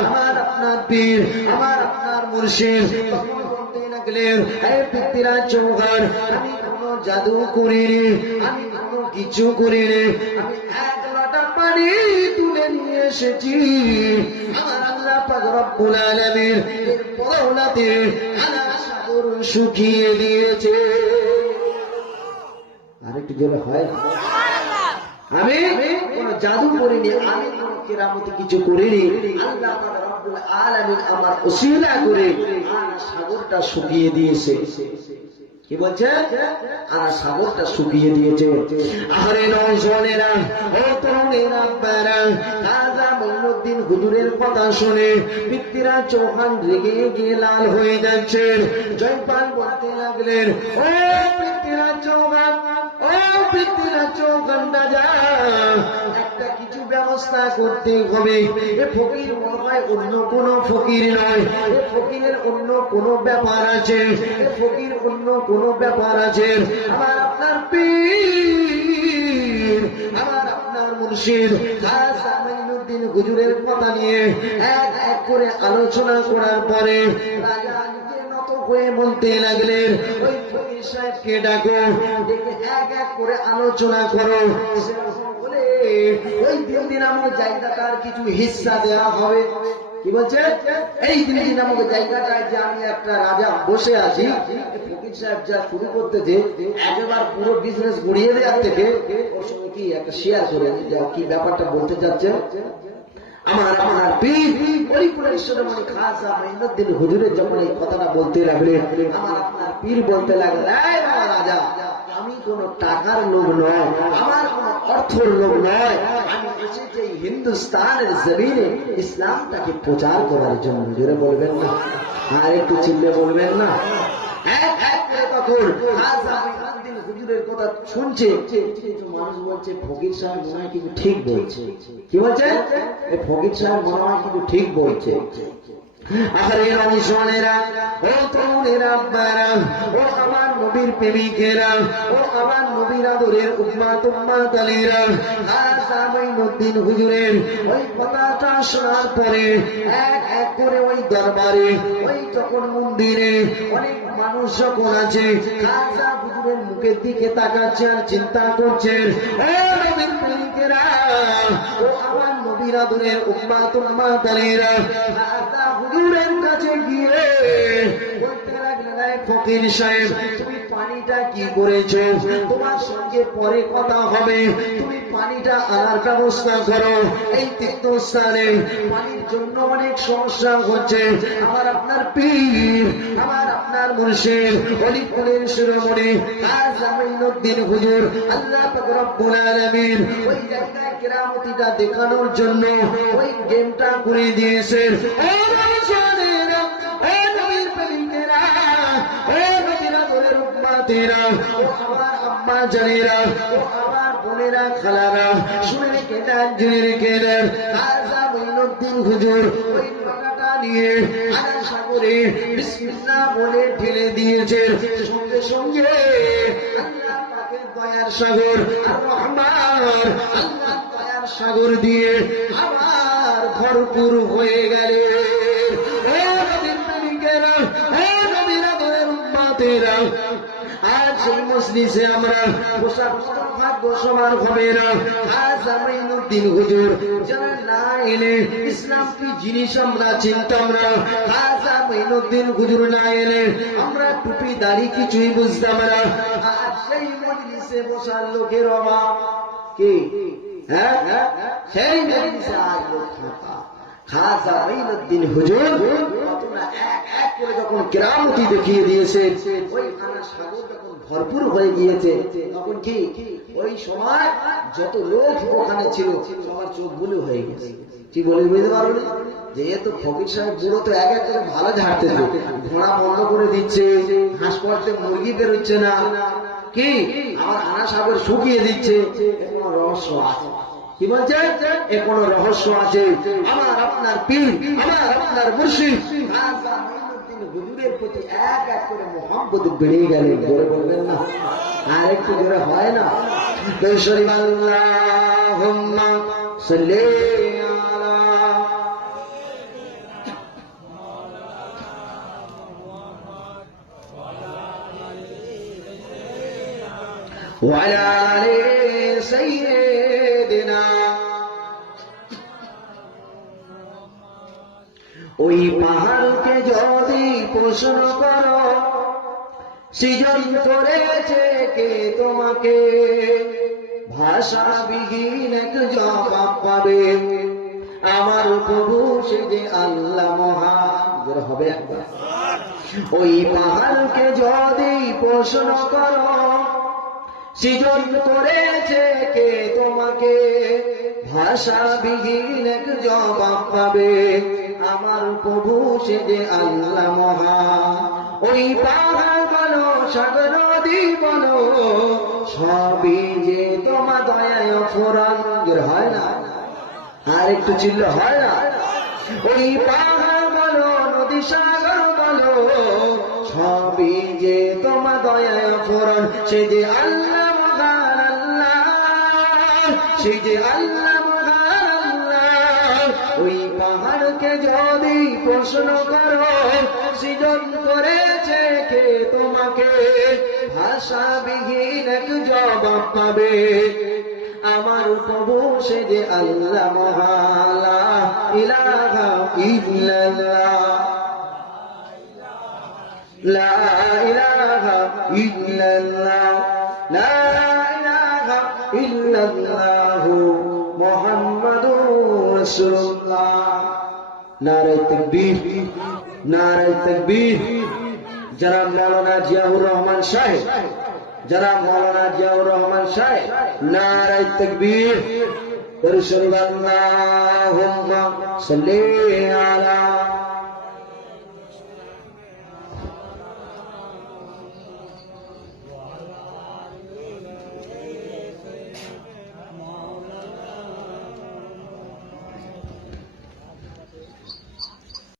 আমার আপনার পীর, আমার আপনার মুর্শিদ তখন বলতে লাগলেন, হে পৃথ্বীরাজ চৌহান, আমি কোনো জাদু করিনি, আমি কোনো কিছু করিনি, আমি এক লোটা পানি তুলে নিয়ে এসেছি। আমার আল্লাহ পাক রব্বুল আলামিন এর বদৌলতে আনা সাগর শুকিয়ে দিয়েছে। আরেকটু জোরে হয় না? আমি কোন জাদু করিনি, আমি কোন কেরামতি কিছু করিনি, আল্লাহ পাক রব্বুল আলামিন আমার ওসিলা করে আনা সাগরটা শুকিয়ে দিয়েছে। কি বলছে? আর সাগরটা শুকিয়ে দিয়েছে। আরে নওজওয়ানেরা, ও তরুণেরা, আব্বারা, খাজা মঈনুদ্দিন হুজুরের কথা শুনে পৃথ্বীরাজ চৌহান রেগে গিয়ে লাল হয়ে যাচ্ছেন। জয়পাল বলতে লাগলেন, ও পৃথ্বীরাজ চৌহান, ও পৃথ্বীরাজ চৌহান রাজা, একটা কিছু ব্যবস্থা করতে হবে। এ ফকির মনে হয় অন্য কোন ফকির নয়, এ ফকিরের অন্য কোন ব্যাপার আছে, এ ফকির অন্য কোন ব্যাপার আছে। আমার আপনার পীর, আমার আপনার মুর্শিদ খাজা মঈনুদ্দিন হুজুরের কথা নিয়ে এক এক করে আলোচনা করার পরে রাজা নিজে নত হয়ে বলতে লাগলেন, ওই ফকির সাহেবকে ডাকো, ডেকে এক এক করে আলোচনা করো। ওই দিন নামক জায়গাটার কিছু হিস্সা দেওয়া হবে। কি বলছে? এই দিন নামক জায়গাটায় যে আমি একটা রাজা বসে আছি, ফকির সাহেব যা শুরু করতেছে একেবারে পুরো বিজনেস গুড়িয়ে দেওয়ার থেকে ওর সঙ্গে কি একটা শেয়ার করে কি ব্যাপারটা বলতে যাচ্ছে। আমার আপনার পীর হরিপুরের শিরোমণি খাজা মঈনুদ্দিন হুজুরের যখন এই কথাটা বলতে লাগলেন, আমার আপনার পীর বলতে লাগলেন, এই বাবা রাজা, আমি কোন টাকার লোক নয়, আমার কোন অর্থের লোক নয়, আমি এসেছি হিন্দুস্তানের জমিনে ইসলামটাকে প্রচার করার জন্য। জোরে বলবেন না? আর একটু চিল্লে বলবেন না? এক এক করে তখন খাজা মঈনুদ্দিন হুজুরের কথা শুনছে, মানুষ বলছে ফকির সাহেব মনে হয় কিন্তু ঠিক বলছে। কি বলছে? এই ফকির সাহেব মনে হয় কিন্তু ঠিক বলছে। আরে রমজানেরা, ও তরুণেরা, আব্বারা, ও আমার নবীর প্রেমিকেরা, ও আমার নবীর আদরের উম্মাত উম্মাতালিরা, খাজা মঈনুদ্দিন হুজুরের ওই কথাটা শোনার পরে এক এক করে ওই দরবারে, ওই যখন মন্দিরে অনেক মানুষ যখন আছে, খাজা হুজুরের মুখের দিকে তাকাচ্ছে আর চিন্তা করছেন, ও নবীর প্রেমিকেরা, ও আমার নবীর আদরের উম্মাত উম্মাতালিরা, খাজা হুজুরের কাছে গিয়ে বলতে লাগলেন, ফকির সাহেব, তুমি পানিটা কি করেছো? তোমার সঙ্গে পরে কথা হবে, তুমি পানিটা আনার ব্যবস্থা করো। এই তীর্থস্থানে পানির জন্য অনেক সমস্যা হচ্ছে। আমার আপনার পীর, আমার আপনার মুর্শিদ হরিপুরের শিরোমণি খাজা মঈনুদ্দিন হুজুর আল্লাহ পাক রব্বুল আলামিন ওই জায়গায় কেরামতিটা দেখানোর জন্য ওই গেমটা করে দিয়েছেন। আমার আম্মা জানেরা, ও আমার বোনেরা, খালারা, শুনে রেখে দেন, জেনে রেখে দেন, খাজা মঈনুদ্দিন হুজুর ওই টাকাটা নিয়ে আনা সাগরে বিসমিল্লাহ বলে ঢেলে দিয়েছেন। সঙ্গে সঙ্গে আল্লাহ পাকের দয়ার সাগর আর রহমান, আল্লাহ দয়ার সাগর দিয়ে আবার ভরপুর হয়ে গেলেন। ও নবীর প্রেমিকেরা, ও নবীর আদরের উম্মতেরা, আজ সেই মজলিসে আমরা বসার ভাগ্য সবার হবে না। খাজা মঈনুদ্দিন হুজুর যারা না এলে ইসলাম কি জিনিস আমরা চিনতাম না, খাজা মঈনুদ্দিন হুজুর না এলে আমরা টুপি দাড়ি কিছুই বুঝতাম না। আজ সেই মজলিসে বসার লোকের অভাব। কি? হ্যাঁ, সেই মজলিসে আজ লোক থাকা। খাজা মঈনুদ্দিন হুজুর এক এক করে যখন কেরামতি দেখিয়ে দিয়েছে, ওই আনা সাগর যখন ভরপুর হয়ে গিয়েছে, তখন কি ওই সময় যত লোক ওখানে ছিল সবার চোখ বুলু হয়ে গেছে। কি বলে বুঝতে পারবে? যে এ তো ফকির সাহেব বুড়ো, তো এক এক করে ভালো ঝাড়তেছে, ঘোড়া বন্ধ করে দিচ্ছে, হাঁস পড়তে মুরগি বেরোচ্ছে না, কি আমার আনা সাগর শুকিয়ে দিচ্ছে। কোনো রহস্য আছে? কি বলছে? এ কোন রহস্য আছে? আমার আপনার পীর, আমার আপনার মুর্শিদ খাজা মঈনুদ্দিন হুজুরের প্রতি এক এক করে মুহাব্বত বেড়ে গেলেন। জোরে বলবেন না? আর একটু জোরে হয় না? শরীফ আল্লাহুম্মা সাল্লি আলা وعلى آل سيدنا ওই পাহাড়কে যদি প্রশ্ন করো সৃজন করেছে কে তোমাকে, ভাষাবিহীন এক জবাব পাবে, আমার প্রভু সে যে আল্লাহ মহান। হবে একবার ওই পাহাড়কে যদি প্রশ্ন করো সৃজন করেছে কে তোমাকে, ভাষাবিহীন এক জবাব পাবে, আমার প্রভু সে যে আল্লাহ মহান। ওই পাহাড় বলো সাগর নদী বলো সবই যে তোমার দয়ায় ফোরান। হয় না? আর একটু চিল্ল হয় না? ওই পাহাড় বলো নদী সাগর বলো সবই যে তোমার দয়ায় ফোরান। সে যে আল্লাহ মহান আল্লাহ, সে যে আল্লাহ মহান আল্লাহ। ওই পাহাড়কে যদি প্রশ্ন করো সৃজন করেছে কে তোমাকে, ভাষাবিহীন এক জবাব পাবে, আমার প্রভু সে যে আল্লাহ মহান। লা ইলাহা ইল্লাল্লাহ, লা ইলাহা ইল্লাল্লাহ, লা ইলাহা ইল্লাল্লাহু মুহাম্মাদুর রাসূলুল্লাহ। নারে তাকবীর, নারে তাকবীর। যারা মাওলানা জিয়াউর রহমান সাহেব, যারা মাওলানা জিয়াউর রহমান সাহেব, নারে তাকবীর। আল্লাহুম্মা সাল্লি আলা